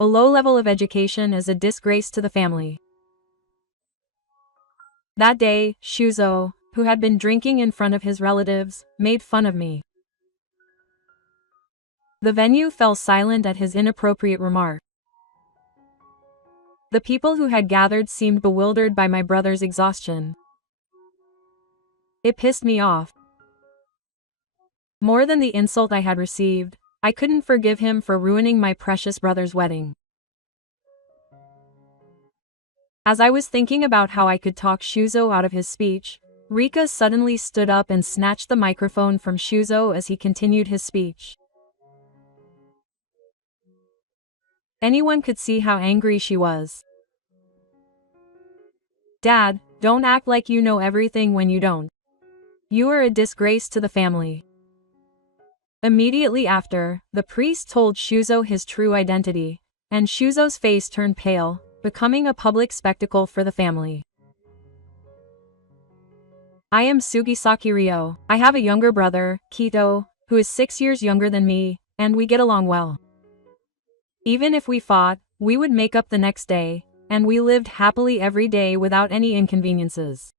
A low level of education is a disgrace to the family. That day, Shuzo, who had been drinking in front of his relatives, made fun of me. The venue fell silent at his inappropriate remark. The people who had gathered seemed bewildered by my brother's exhaustion. It pissed me off. More than the insult I had received, I couldn't forgive him for ruining my precious brother's wedding. As I was thinking about how I could talk Shuzo out of his speech, Rika suddenly stood up and snatched the microphone from Shuzo as he continued his speech. Anyone could see how angry she was. "Dad, don't act like you know everything when you don't. You are a disgrace to the family." Immediately after, the priest told Shuzo his true identity, and Shuzo's face turned pale, becoming a public spectacle for the family. I am Sugisaki Ryo. I have a younger brother, Kito, who is 6 years younger than me, and we get along well. Even if we fought, we would make up the next day, and we lived happily every day without any inconveniences.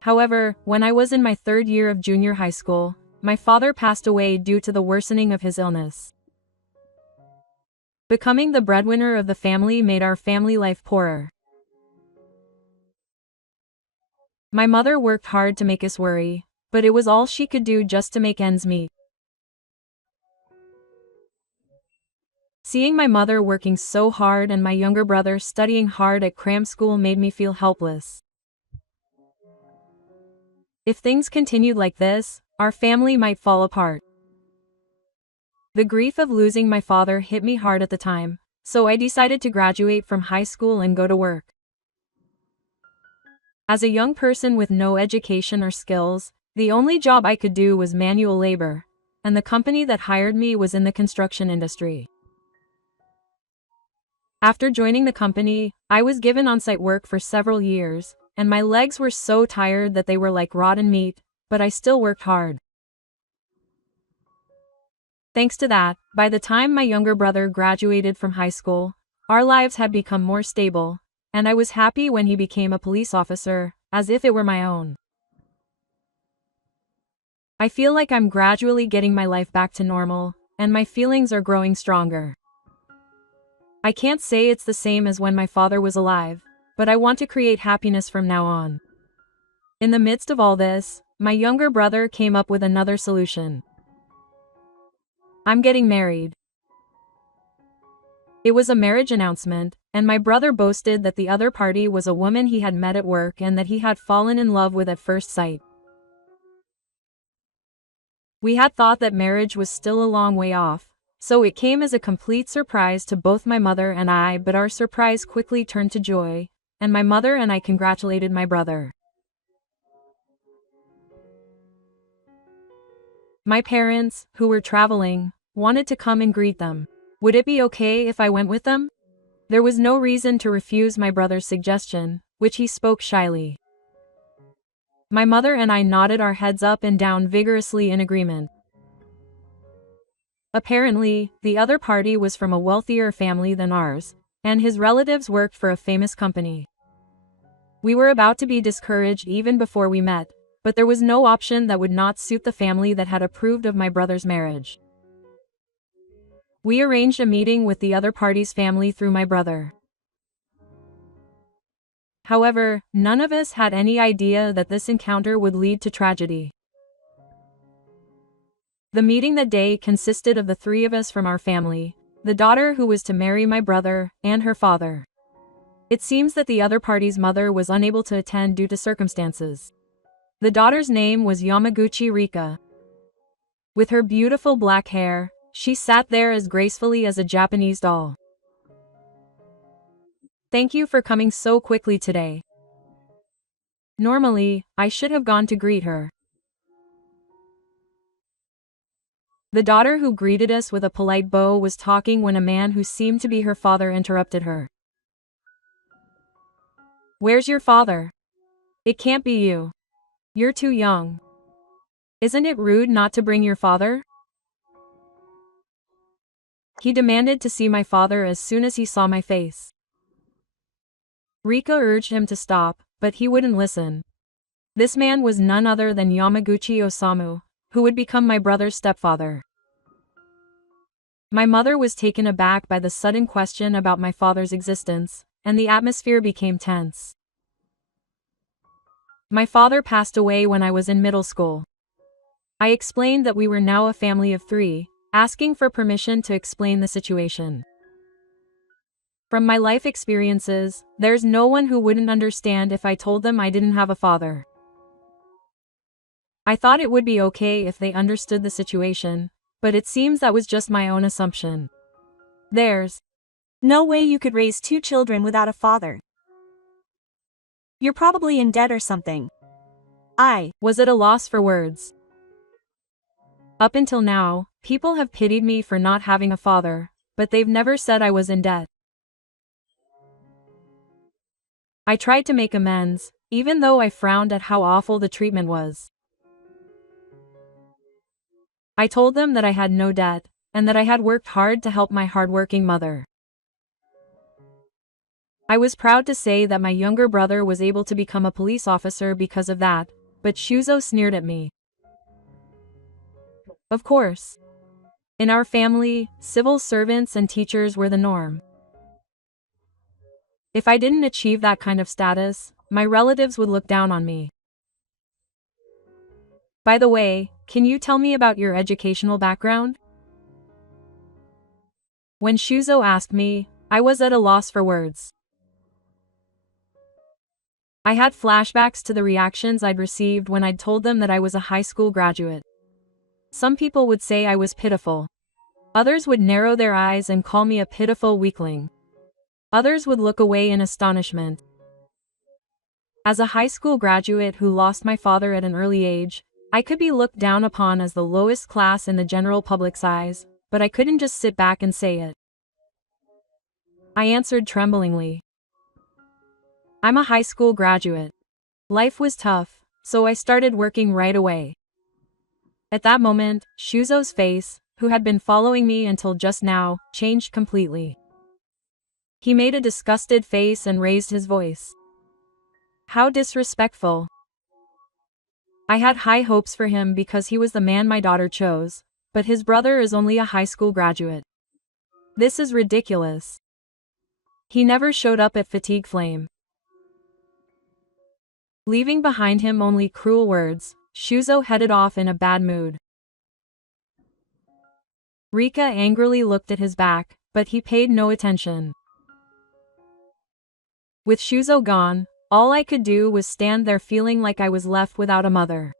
However, when I was in my 3rd year of junior high school, my father passed away due to the worsening of his illness. Becoming the breadwinner of the family made our family life poorer. My mother worked hard to make us worry, but it was all she could do just to make ends meet. Seeing my mother working so hard and my younger brother studying hard at cram school made me feel helpless. If things continued like this, our family might fall apart. The grief of losing my father hit me hard at the time, so I decided to graduate from high school and go to work. As a young person with no education or skills, the only job I could do was manual labor, and the company that hired me was in the construction industry. After joining the company, I was given on-site work for several years, and my legs were so tired that they were like rotten meat, but I still worked hard. Thanks to that, by the time my younger brother graduated from high school, our lives had become more stable, and I was happy when he became a police officer, as if it were my own. I feel like I'm gradually getting my life back to normal, and my feelings are growing stronger. I can't say it's the same as when my father was alive, but I want to create happiness from now on. In the midst of all this, my younger brother came up with another solution. I'm getting married. It was a marriage announcement, and my brother boasted that the other party was a woman he had met at work and that he had fallen in love with at first sight. We had thought that marriage was still a long way off, so it came as a complete surprise to both my mother and I, but our surprise quickly turned to joy, and my mother and I congratulated my brother. My parents, who were traveling, wanted to come and greet them. Would it be okay if I went with them? There was no reason to refuse my brother's suggestion, which he spoke shyly. My mother and I nodded our heads up and down vigorously in agreement. Apparently, the other party was from a wealthier family than ours, and his relatives worked for a famous company. We were about to be discouraged even before we met, but there was no option that would not suit the family that had approved of my brother's marriage. We arranged a meeting with the other party's family through my brother. However, none of us had any idea that this encounter would lead to tragedy. The meeting that day consisted of the 3 of us from our family, the daughter who was to marry my brother, and her father. It seems that the other party's mother was unable to attend due to circumstances. The daughter's name was Yamaguchi Rika. With her beautiful black hair, she sat there as gracefully as a Japanese doll. Thank you for coming so quickly today. Normally, I should have gone to greet her. The daughter who greeted us with a polite bow was talking when a man who seemed to be her father interrupted her. Where's your father? It can't be you. You're too young. Isn't it rude not to bring your father? He demanded to see my father as soon as he saw my face. Rika urged him to stop, but he wouldn't listen. This man was none other than Yamaguchi Osamu, who would become my brother's stepfather. My mother was taken aback by the sudden question about my father's existence, and the atmosphere became tense. My father passed away when I was in middle school. I explained that we were now a family of 3, asking for permission to explain the situation. From my life experiences, there's no one who wouldn't understand if I told them I didn't have a father. I thought it would be okay if they understood the situation, but it seems that was just my own assumption. There's no way you could raise 2 children without a father. You're probably in debt or something. I was at a loss for words. Up until now, people have pitied me for not having a father, but they've never said I was in debt. I tried to make amends, even though I frowned at how awful the treatment was. I told them that I had no debt, and that I had worked hard to help my hardworking mother. I was proud to say that my younger brother was able to become a police officer because of that, but Shuzo sneered at me. Of course. In our family, civil servants and teachers were the norm. If I didn't achieve that kind of status, my relatives would look down on me. By the way, can you tell me about your educational background? When Shuzo asked me, I was at a loss for words. I had flashbacks to the reactions I'd received when I'd told them that I was a high school graduate. Some people would say I was pitiful. Others would narrow their eyes and call me a pitiful weakling. Others would look away in astonishment. As a high school graduate who lost my father at an early age, I could be looked down upon as the lowest class in the general public's eyes, but I couldn't just sit back and say it. I answered tremblingly. I'm a high school graduate. Life was tough, so I started working right away. At that moment, Shuzo's face, who had been following me until just now, changed completely. He made a disgusted face and raised his voice. How disrespectful. I had high hopes for him because he was the man my daughter chose, but his brother is only a high school graduate. This is ridiculous. He never showed up at Fatigue Flame. Leaving behind him only cruel words, Shuzo headed off in a bad mood. Rika angrily looked at his back, but he paid no attention. With Shuzo gone, all I could do was stand there feeling like I was left without a mother.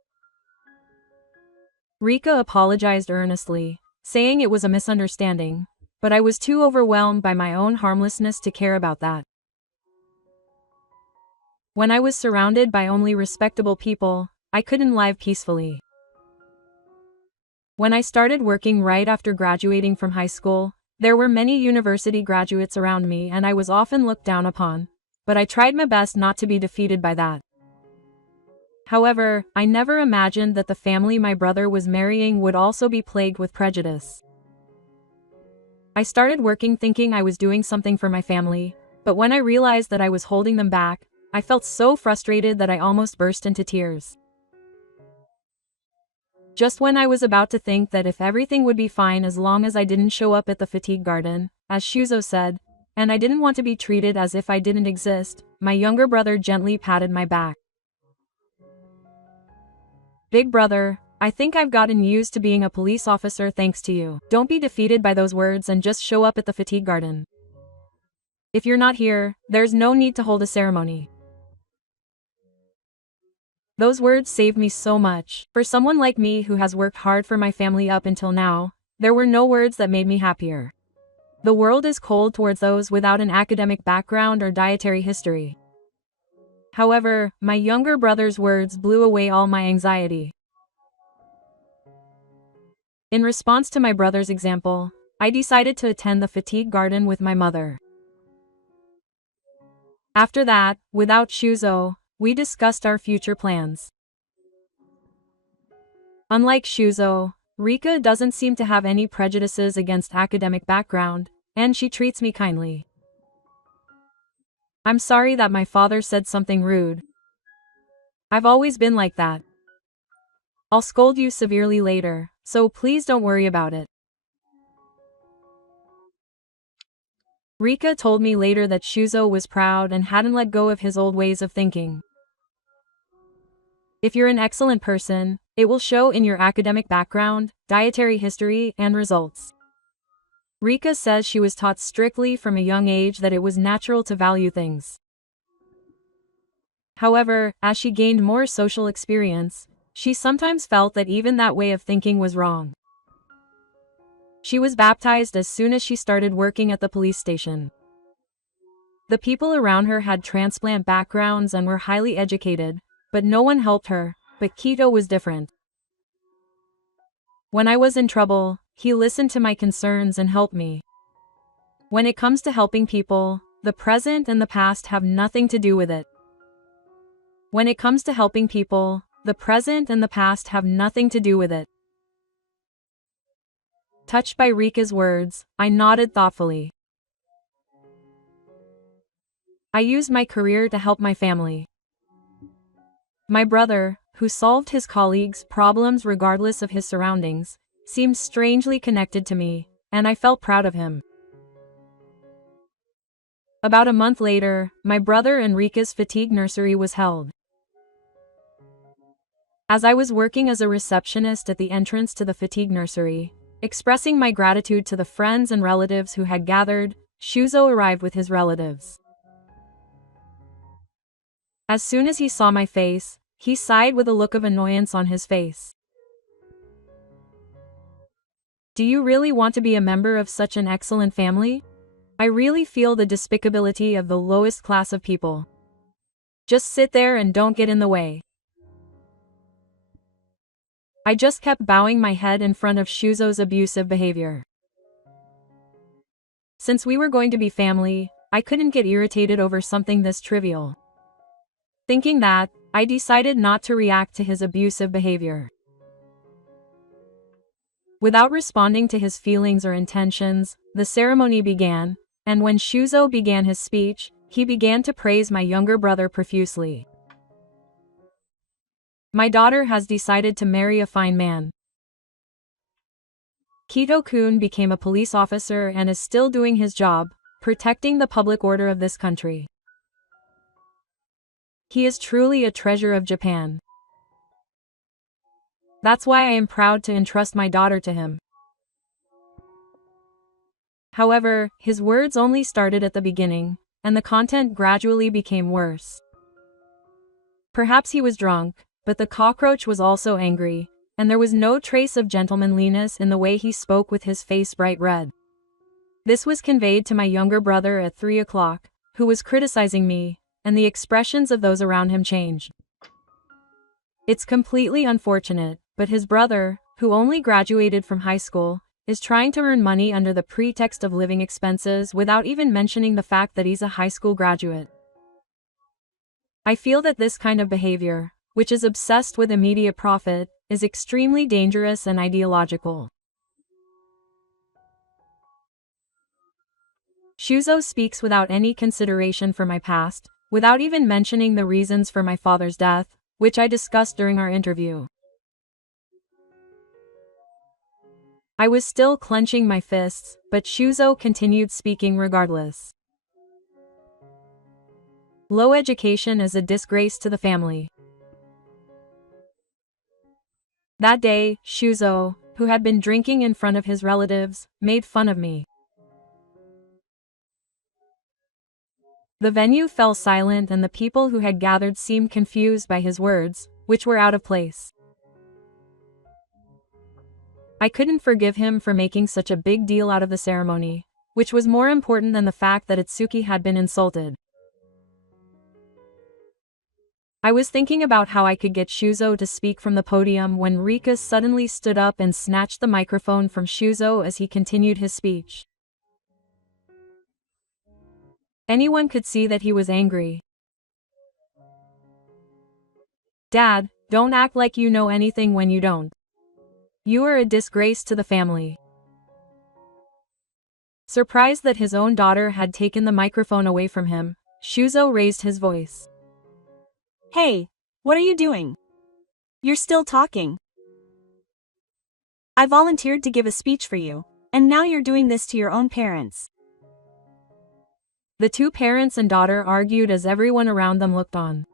Rika apologized earnestly, saying it was a misunderstanding, but I was too overwhelmed by my own harmlessness to care about that. When I was surrounded by only respectable people, I couldn't live peacefully. When I started working right after graduating from high school, there were many university graduates around me and I was often looked down upon, but I tried my best not to be defeated by that. However, I never imagined that the family my brother was marrying would also be plagued with prejudice. I started working thinking I was doing something for my family, but when I realized that I was holding them back, I felt so frustrated that I almost burst into tears. Just when I was about to think that if everything would be fine as long as I didn't show up at the fatigue garden, as Shuzo said, and I didn't want to be treated as if I didn't exist, my younger brother gently patted my back. Big brother, I think I've gotten used to being a police officer thanks to you. Don't be defeated by those words and just show up at the fatigue garden. If you're not here, there's no need to hold a ceremony. Those words saved me so much. For someone like me who has worked hard for my family up until now, there were no words that made me happier. The world is cold towards those without an academic background or dietary history. However, my younger brother's words blew away all my anxiety. In response to my brother's example, I decided to attend the fatigue garden with my mother. After that, without Shuzo, we discussed our future plans. Unlike Shuzo, Rika doesn't seem to have any prejudices against academic background, and she treats me kindly. I'm sorry that my father said something rude. I've always been like that. I'll scold you severely later, so please don't worry about it. Rika told me later that Shuzo was proud and hadn't let go of his old ways of thinking. If you're an excellent person, it will show in your academic background, dietary history, and results. Rika says she was taught strictly from a young age that it was natural to value things. However, as she gained more social experience, she sometimes felt that even that way of thinking was wrong. She was baptized as soon as she started working at the police station. The people around her had transplant backgrounds and were highly educated, but no one helped her, but Kito was different. When I was in trouble, he listened to my concerns and helped me. When it comes to helping people, the present and the past have nothing to do with it. When it comes to helping people, the present and the past have nothing to do with it. Touched by Rika's words, I nodded thoughtfully. I used my career to help my family. My brother, who solved his colleagues' problems regardless of his surroundings, seemed strangely connected to me, and I felt proud of him. About a month later, my brother and Rika's fatigue nursery was held. As I was working as a receptionist at the entrance to the fatigue nursery, expressing my gratitude to the friends and relatives who had gathered, Shuzo arrived with his relatives. As soon as he saw my face, he sighed with a look of annoyance on his face. Do you really want to be a member of such an excellent family? I really feel the despicability of the lowest class of people. Just sit there and don't get in the way. I just kept bowing my head in front of Shuzo's abusive behavior. Since we were going to be family, I couldn't get irritated over something this trivial. Thinking that, I decided not to react to his abusive behavior. Without responding to his feelings or intentions, the ceremony began, and when Shuzo began his speech, he began to praise my younger brother profusely. My daughter has decided to marry a fine man. Kito-kun became a police officer and is still doing his job, protecting the public order of this country. He is truly a treasure of Japan. That's why I am proud to entrust my daughter to him. However, his words only started at the beginning, and the content gradually became worse. Perhaps he was drunk, but the cockroach was also angry, and there was no trace of gentlemanliness in the way he spoke with his face bright red. This was conveyed to my younger brother at 3 o'clock, who was criticizing me, and the expressions of those around him changed. It's completely unfortunate, but his brother, who only graduated from high school, is trying to earn money under the pretext of living expenses without even mentioning the fact that he's a high school graduate. I feel that this kind of behavior, which is obsessed with immediate profit, is extremely dangerous and ideological. Shuzo speaks without any consideration for my past, without even mentioning the reasons for my father's death, which I discussed during our interview. I was still clenching my fists, but Shuzo continued speaking regardless. Low education is a disgrace to the family. That day, Shuzo, who had been drinking in front of his relatives, made fun of me. The venue fell silent and the people who had gathered seemed confused by his words, which were out of place. I couldn't forgive him for making such a big deal out of the ceremony, which was more important than the fact that Itsuki had been insulted. I was thinking about how I could get Shuzo to speak from the podium when Rika suddenly stood up and snatched the microphone from Shuzo as he continued his speech. Anyone could see that he was angry. Dad, don't act like you know anything when you don't. You are a disgrace to the family. Surprised that his own daughter had taken the microphone away from him, Shuzo raised his voice. Hey, what are you doing? You're still talking. I volunteered to give a speech for you, and now you're doing this to your own parents. The two parents and daughter argued as everyone around them looked on.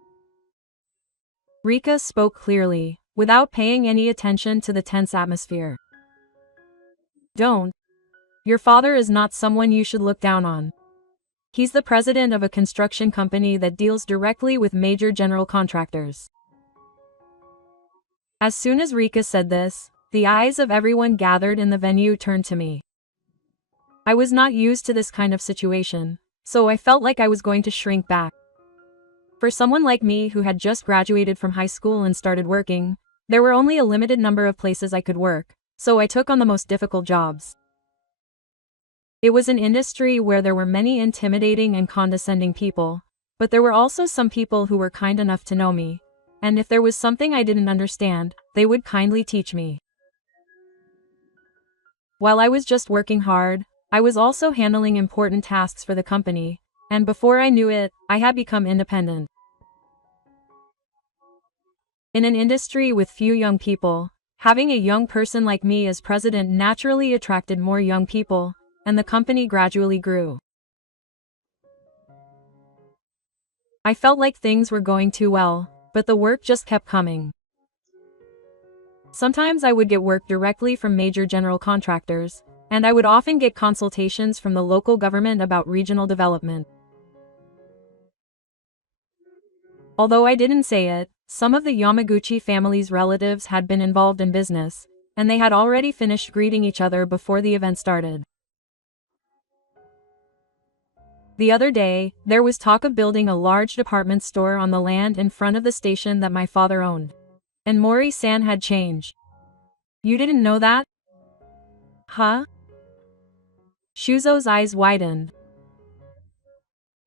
Rika spoke clearly, without paying any attention to the tense atmosphere. Don't. Your father is not someone you should look down on. He's the president of a construction company that deals directly with major general contractors. As soon as Rika said this, the eyes of everyone gathered in the venue turned to me. I was not used to this kind of situation, so I felt like I was going to shrink back. For someone like me who had just graduated from high school and started working, there were only a limited number of places I could work, so I took on the most difficult jobs. It was an industry where there were many intimidating and condescending people, but there were also some people who were kind enough to know me, and if there was something I didn't understand, they would kindly teach me. While I was just working hard, I was also handling important tasks for the company, and before I knew it, I had become independent. In an industry with few young people, having a young person like me as president naturally attracted more young people, and the company gradually grew. I felt like things were going too well, but the work just kept coming. Sometimes I would get work directly from major general contractors, and I would often get consultations from the local government about regional development. Although I didn't say it, some of the Yamaguchi family's relatives had been involved in business, and they had already finished greeting each other before the event started. The other day, there was talk of building a large department store on the land in front of the station that my father owned. And Mori-san had changed. You didn't know that? Huh? Shuzo's eyes widened.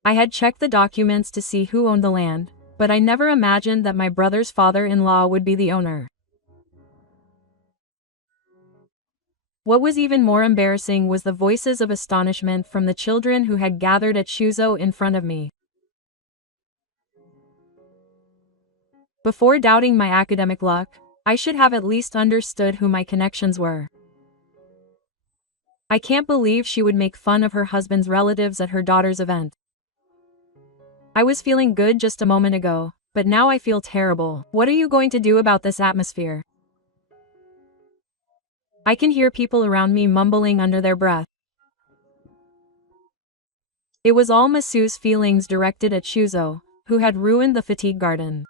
I had checked the documents to see who owned the land, but I never imagined that my brother's father-in-law would be the owner. What was even more embarrassing was the voices of astonishment from the children who had gathered at Shuzo in front of me. Before doubting my academic luck, I should have at least understood who my connections were. I can't believe she would make fun of her husband's relatives at her daughter's event. I was feeling good just a moment ago, but now I feel terrible. What are you going to do about this atmosphere? I can hear people around me mumbling under their breath. It was all Masu's feelings directed at Shuzo, who had ruined the fatigue garden.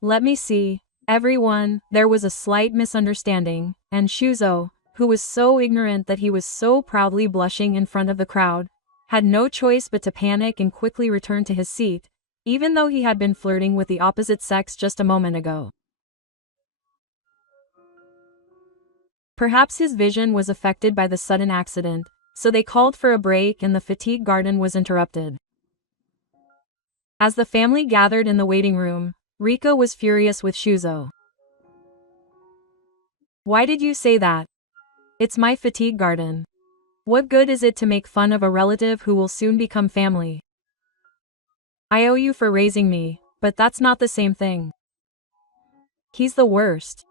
Let me see. Everyone, there was a slight misunderstanding, and Shuzo, who was so ignorant that he was so proudly blushing in front of the crowd, had no choice but to panic and quickly return to his seat, even though he had been flirting with the opposite sex just a moment ago. Perhaps his vision was affected by the sudden accident, so they called for a break and the fatigue garden was interrupted. As the family gathered in the waiting room, Rika was furious with Shuzo. Why did you say that? It's my fatigue garden. What good is it to make fun of a relative who will soon become family? I owe you for raising me, but that's not the same thing. He's the worst.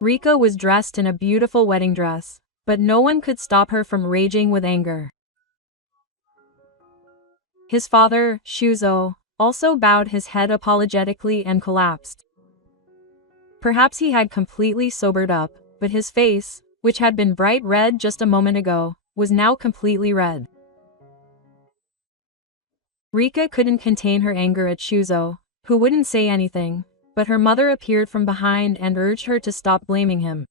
Rika was dressed in a beautiful wedding dress, but no one could stop her from raging with anger. His father, Shuzo, also bowed his head apologetically and collapsed. Perhaps he had completely sobered up, but his face, which had been bright red just a moment ago, was now completely red. Rika couldn't contain her anger at Shuzo, who wouldn't say anything, but her mother appeared from behind and urged her to stop blaming him.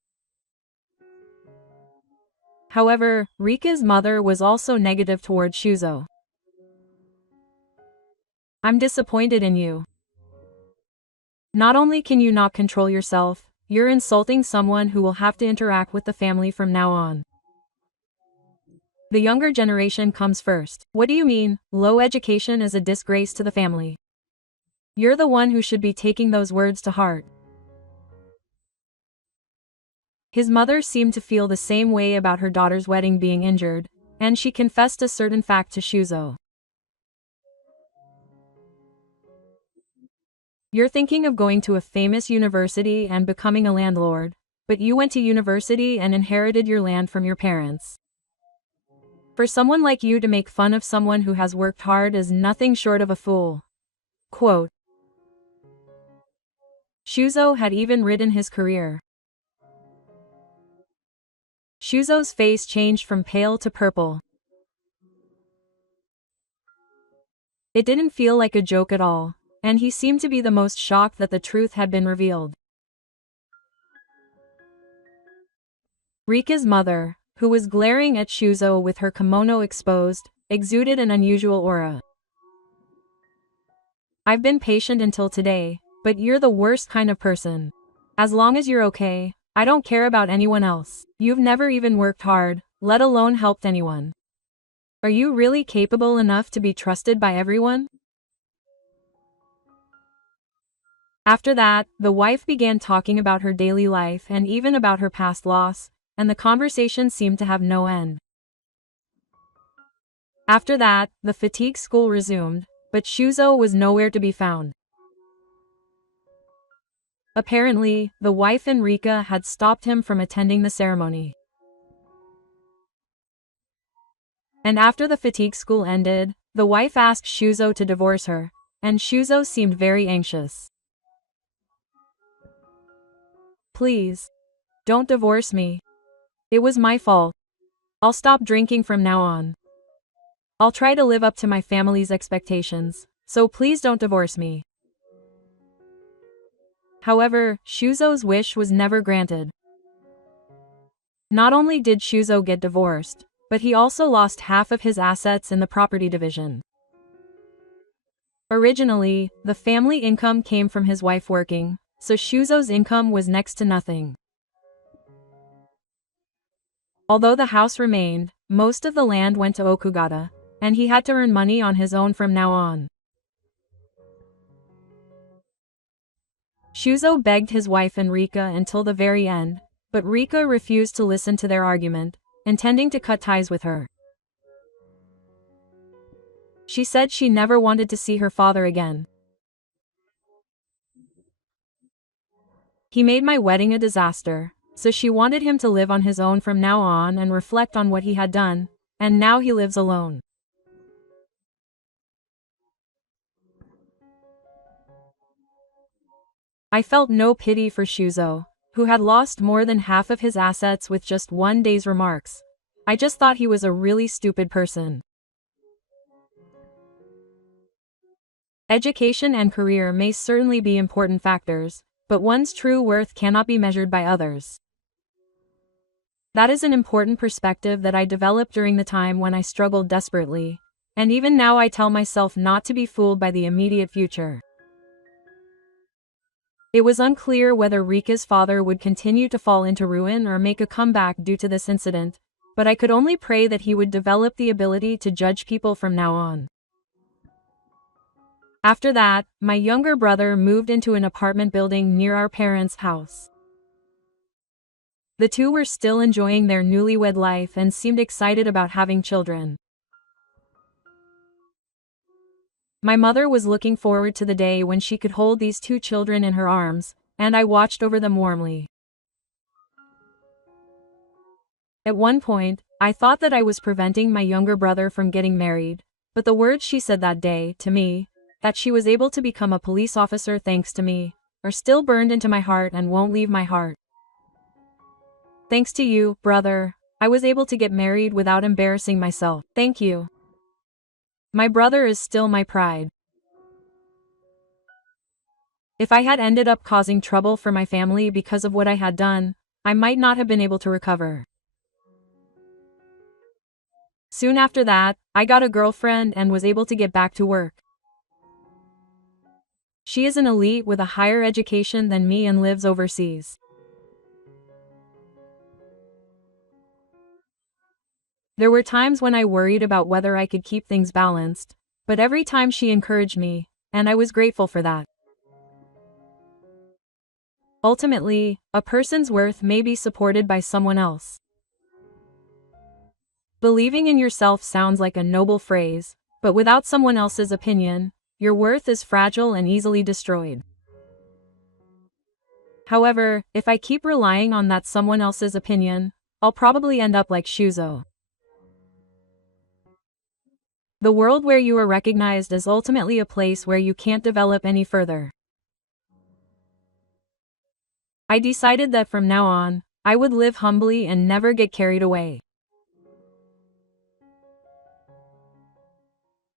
However, Rika's mother was also negative toward Shuzo. I'm disappointed in you. Not only can you not control yourself, you're insulting someone who will have to interact with the family from now on. The younger generation comes first. What do you mean? Low education is a disgrace to the family. You're the one who should be taking those words to heart. His mother seemed to feel the same way about her daughter's wedding being injured, and she confessed a certain fact to Shuzo. You're thinking of going to a famous university and becoming a landlord, but you went to university and inherited your land from your parents. For someone like you to make fun of someone who has worked hard is nothing short of a fool. Quote. Shuzo had even ridden his career. Shuzo's face changed from pale to purple. It didn't feel like a joke at all, and he seemed to be the most shocked that the truth had been revealed. Rika's mother, who was glaring at Shuzo with her kimono exposed, exuded an unusual aura. I've been patient until today, but you're the worst kind of person. As long as you're okay, I don't care about anyone else. You've never even worked hard, let alone helped anyone. Are you really capable enough to be trusted by everyone? After that, the wife began talking about her daily life and even about her past loss, and the conversation seemed to have no end. After that, the fatigue school resumed, but Shuzo was nowhere to be found. Apparently, the wife and Rika had stopped him from attending the ceremony. And after the fatigue school ended, the wife asked Shuzo to divorce her, and Shuzo seemed very anxious. Please. Don't divorce me. It was my fault. I'll stop drinking from now on. I'll try to live up to my family's expectations, so please don't divorce me. However, Shuzo's wish was never granted. Not only did Shuzo get divorced, but he also lost half of his assets in the property division. Originally, the family income came from his wife working, so Shuzo's income was next to nothing. Although the house remained, most of the land went to Okugata, and he had to earn money on his own from now on. Shuzo begged his wife and Rika until the very end, but Rika refused to listen to their argument, intending to cut ties with her. She said she never wanted to see her father again. He made my wedding a disaster, so she wanted him to live on his own from now on and reflect on what he had done, and now he lives alone. I felt no pity for Shuzo, who had lost more than half of his assets with just one day's remarks. I just thought he was a really stupid person. Education and career may certainly be important factors, but one's true worth cannot be measured by others. That is an important perspective that I developed during the time when I struggled desperately, and even now I tell myself not to be fooled by the immediate future. It was unclear whether Rika's father would continue to fall into ruin or make a comeback due to this incident, but I could only pray that he would develop the ability to judge people from now on. After that, my younger brother moved into an apartment building near our parents' house. The two were still enjoying their newlywed life and seemed excited about having children. My mother was looking forward to the day when she could hold these two children in her arms, and I watched over them warmly. At one point, I thought that I was preventing my younger brother from getting married, but the words she said that day, to me, that she was able to become a police officer thanks to me, are still burned into my heart and won't leave my heart. Thanks to you, brother, I was able to get married without embarrassing myself. Thank you. My brother is still my pride. If I had ended up causing trouble for my family because of what I had done, I might not have been able to recover. Soon after that, I got a girlfriend and was able to get back to work. She is an elite with a higher education than me and lives overseas. There were times when I worried about whether I could keep things balanced, but every time she encouraged me, and I was grateful for that. Ultimately, a person's worth may be supported by someone else. Believing in yourself sounds like a noble phrase, but without someone else's opinion, your worth is fragile and easily destroyed. However, if I keep relying on that someone else's opinion, I'll probably end up like Shuzo. The world where you are recognized is ultimately a place where you can't develop any further. I decided that from now on, I would live humbly and never get carried away.